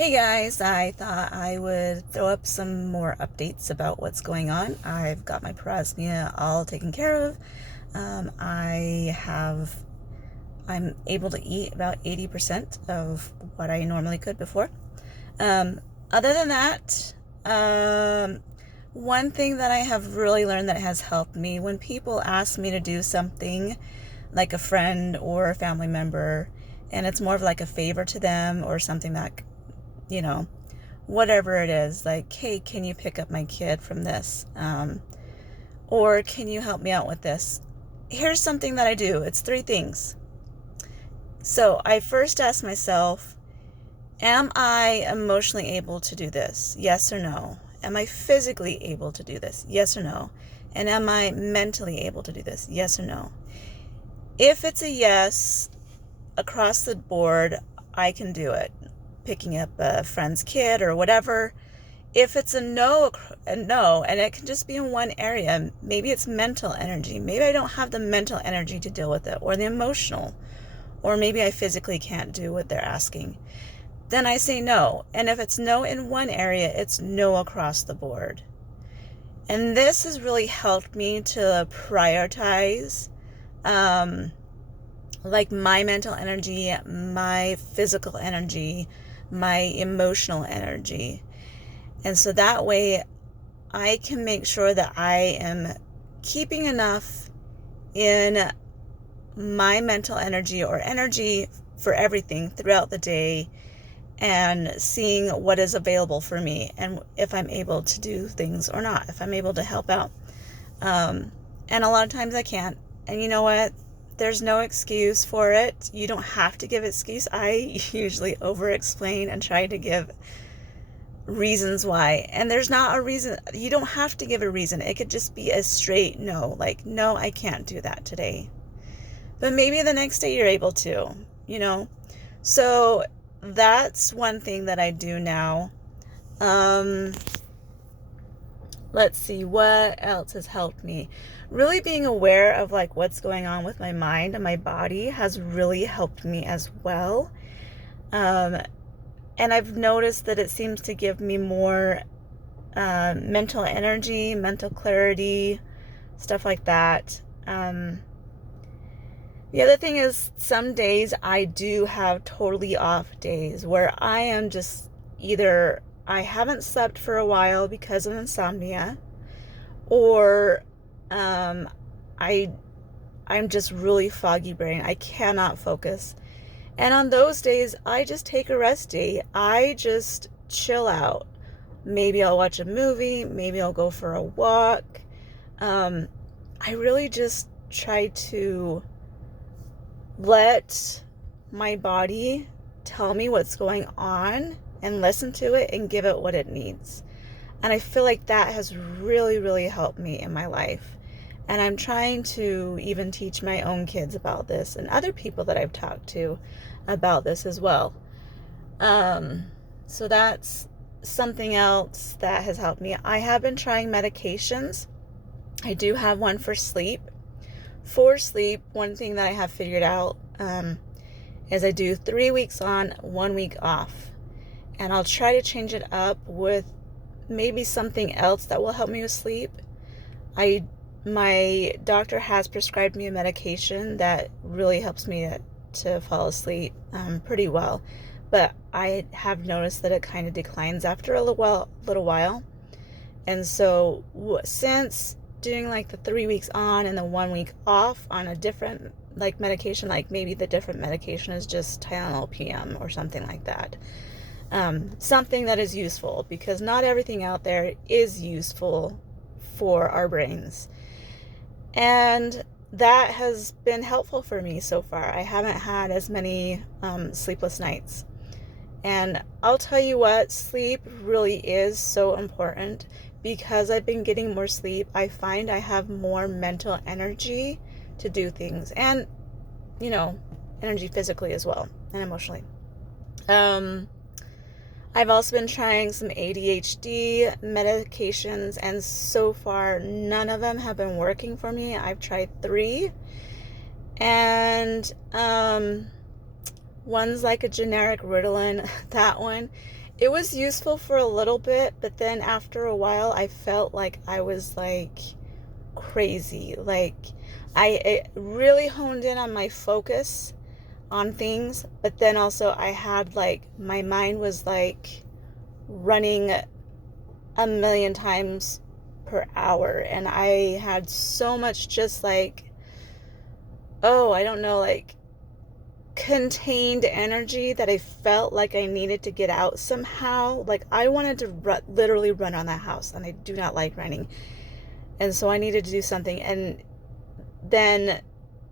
Hey guys, I thought I would throw up some more updates about what's going on. I've got my parosmia all taken care of. I have, I'm able to eat about 80% of what I normally could before. Um, Other than that, one thing that I have really learned that has helped me when people ask me to do something like a friend or a family member, and it's more of like a favor to them or something that, you know, whatever it is, like, hey, can you pick up my kid from this? Or can you help me out with this? Here's something that I do. It's three things. So I first ask myself, am I emotionally able to do this? Yes or no? Am I physically able to do this? Yes or no? And am I mentally able to do this? Yes or no? If it's a yes across the board, I can do it. Picking up a friend's kid or whatever. If it's a no, and it can just be in one area, maybe it's mental energy. Maybe I don't have the mental energy to deal with it, or the emotional, or maybe I physically can't do what they're asking. Then I say no. And if it's no in one area, it's no across the board. And this has really helped me to prioritize, like my mental energy, my physical energy, my emotional energy. And so that way I can make sure that I am keeping enough in my mental energy or energy for everything throughout the day and seeing what is available for me and if I'm able to do things or not, if I'm able to help out. And a lot of times I can't. And you know what? There's no excuse for it. You don't have to give excuse. I usually over explain and try to give reasons why, and there's not a reason. You don't have to give a reason. It could just be a straight no, like, no, I can't do that today, but maybe the next day you're able to, you know. So that's one thing that I do now. Let's see what else has helped me. Really being aware of like what's going on with my mind and my body has really helped me as well. And I've noticed that it seems to give me more mental energy, mental clarity, stuff like that. The other thing is, some days I do have totally off days where I am just either I haven't slept for a while because of insomnia, or I I'm just really foggy brain. I cannot focus. And on those days, I just take a rest day. I just chill out. Maybe I'll watch a movie. Maybe I'll go for a walk. I really just try to let my body tell me what's going on and listen to it and give it what it needs. And I feel like that has really, really helped me in my life. And I'm trying to even teach my own kids about this and other people that I've talked to about this as well. So that's something else that has helped me. I have been trying medications. I do have one for sleep. For sleep, one thing that I have figured out is I do 3 weeks on, 1 week off. And I'll try to change it up with maybe something else that will help me with sleep. My doctor has prescribed me a medication that really helps me to fall asleep pretty well, but I have noticed that it kind of declines after a little while. And so since doing like the 3 weeks on and the 1 week off on a different like medication, like maybe the different medication is just Tylenol PM or something like that, something that is useful, because not everything out there is useful for our brains. And that has been helpful for me so far. I haven't had as many sleepless nights. And I'll tell you what, sleep really is so important. Because I've been getting more sleep, I find I have more mental energy to do things. And, energy physically as well and emotionally. I've also been trying some ADHD medications, and so far none of them have been working for me. I've tried 3, and one's like a generic Ritalin. That one it was useful for a little bit, but then after a while, I felt like I was like crazy. Like it really honed in on my focus on things, but then also I had like, my mind was like running a million times per hour, and I had so much just like, oh, I don't know, like contained energy that I felt like I needed to get out somehow. Like I wanted to literally run around that house, and I do not like running, and so I needed to do something. And then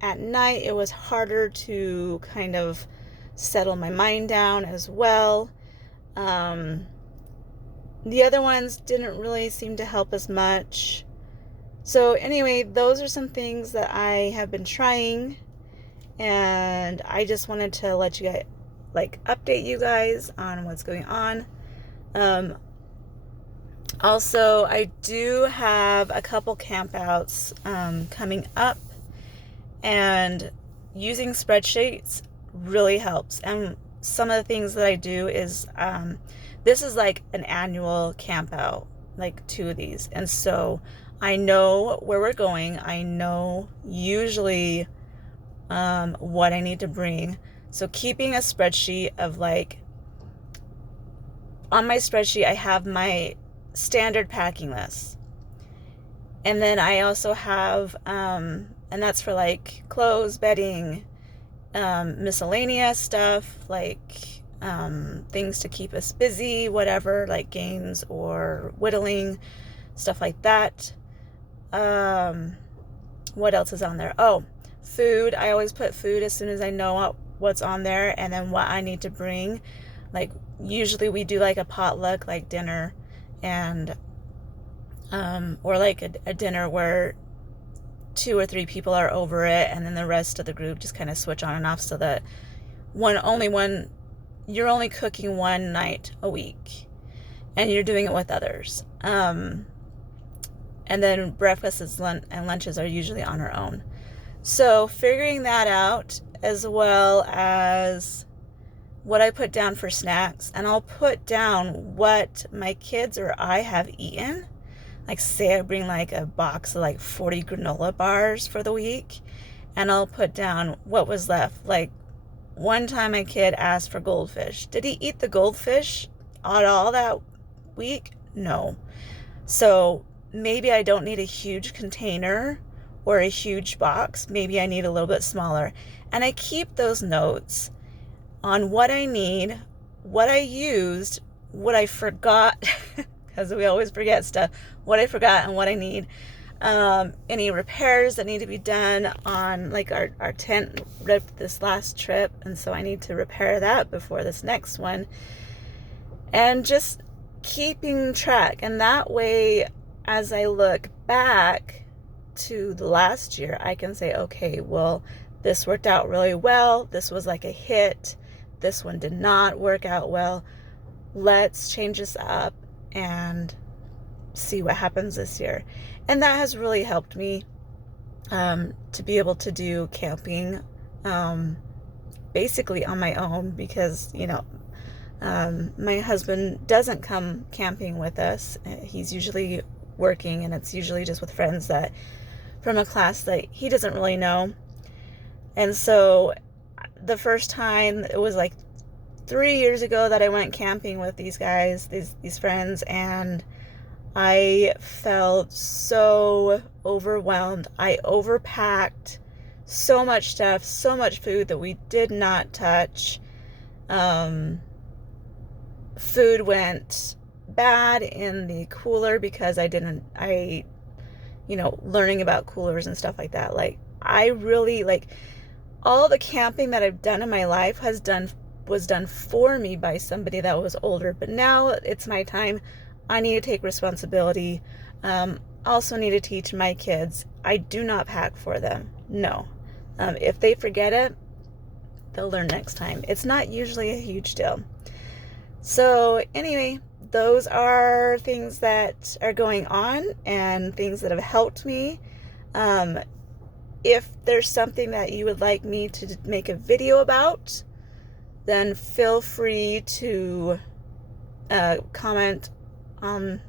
at night it was harder to kind of settle my mind down as well. The other ones didn't really seem to help as much. So anyway, those are some things that I have been trying, and I just wanted to let you guys, like, update you guys on what's going on. Also, I do have a couple campouts coming up, and using spreadsheets really helps. And some of the things that I do is, this is like an annual camp out, like 2 of these. And so I know where we're going. I know usually what I need to bring. So keeping a spreadsheet of like, on my spreadsheet, I have my standard packing list. And then I also have, and that's for like clothes, bedding, miscellaneous stuff, like things to keep us busy, whatever, like games or whittling, stuff like that. What else is on there? Oh, food. I always put food as soon as I know what's on there, and then what I need to bring. Like usually we do like a potluck, like dinner, and or like a dinner where 2 or 3 people are over it, and then the rest of the group just kind of switch on and off, so that you're only cooking one night a week, and you're doing it with others. And then breakfasts and lunches are usually on our own. So figuring that out, as well as what I put down for snacks, and I'll put down what my kids or I have eaten. Like say I bring like a box of like 40 granola bars for the week, and I'll put down what was left. Like one time my kid asked for goldfish. Did he eat the goldfish at all that week? No. So maybe I don't need a huge container or a huge box. Maybe I need a little bit smaller. And I keep those notes on what I need, what I used, what I forgot, because we always forget stuff, what I forgot and what I need. Any repairs that need to be done on like our tent ripped this last trip, and so I need to repair that before this next one. And just keeping track, and that way as I look back to the last year, I can say, okay, well, this worked out really well, this was like a hit, this one did not work out well, let's change this up and see what happens this year. And that has really helped me to be able to do camping basically on my own, because my husband doesn't come camping with us. He's usually working, and it's usually just with friends that from a class that he doesn't really know. And so the first time, it was like 3 years ago that I went camping with these guys, these friends, and I felt so overwhelmed. I overpacked so much stuff, so much food that we did not touch. Food went bad in the cooler because learning about coolers and stuff like that. Like I really, like, all the camping that I've done in my life was done for me by somebody that was older, but now it's my time. I need to take responsibility. Also need to teach my kids. I do not pack for them. No. If they forget it, they'll learn next time. It's not usually a huge deal. So anyway, those are things that are going on and things that have helped me. If there's something that you would like me to make a video about, then feel free to comment on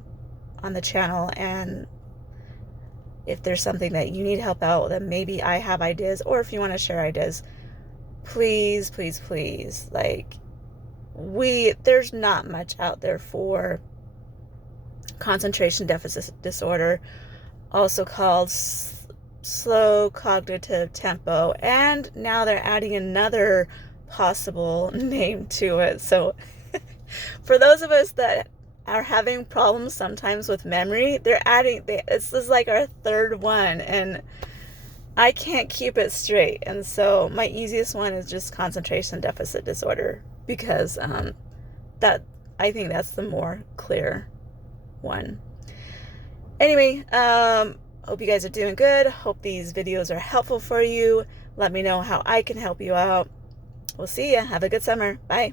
the channel, and if there's something that you need help out, then maybe I have ideas, or if you want to share ideas, please, please, please. Like, there's not much out there for concentration deficit disorder, also called slow cognitive tempo, and now they're adding another possible name to it. So for those of us that are having problems sometimes with memory, this is like our third one, and I can't keep it straight. And so my easiest one is just concentration deficit disorder, because that I think that's the more clear one. Anyway, hope you guys are doing good. Hope these videos are helpful for you. Let me know how I can help you out. We'll see ya. Have a good summer. Bye.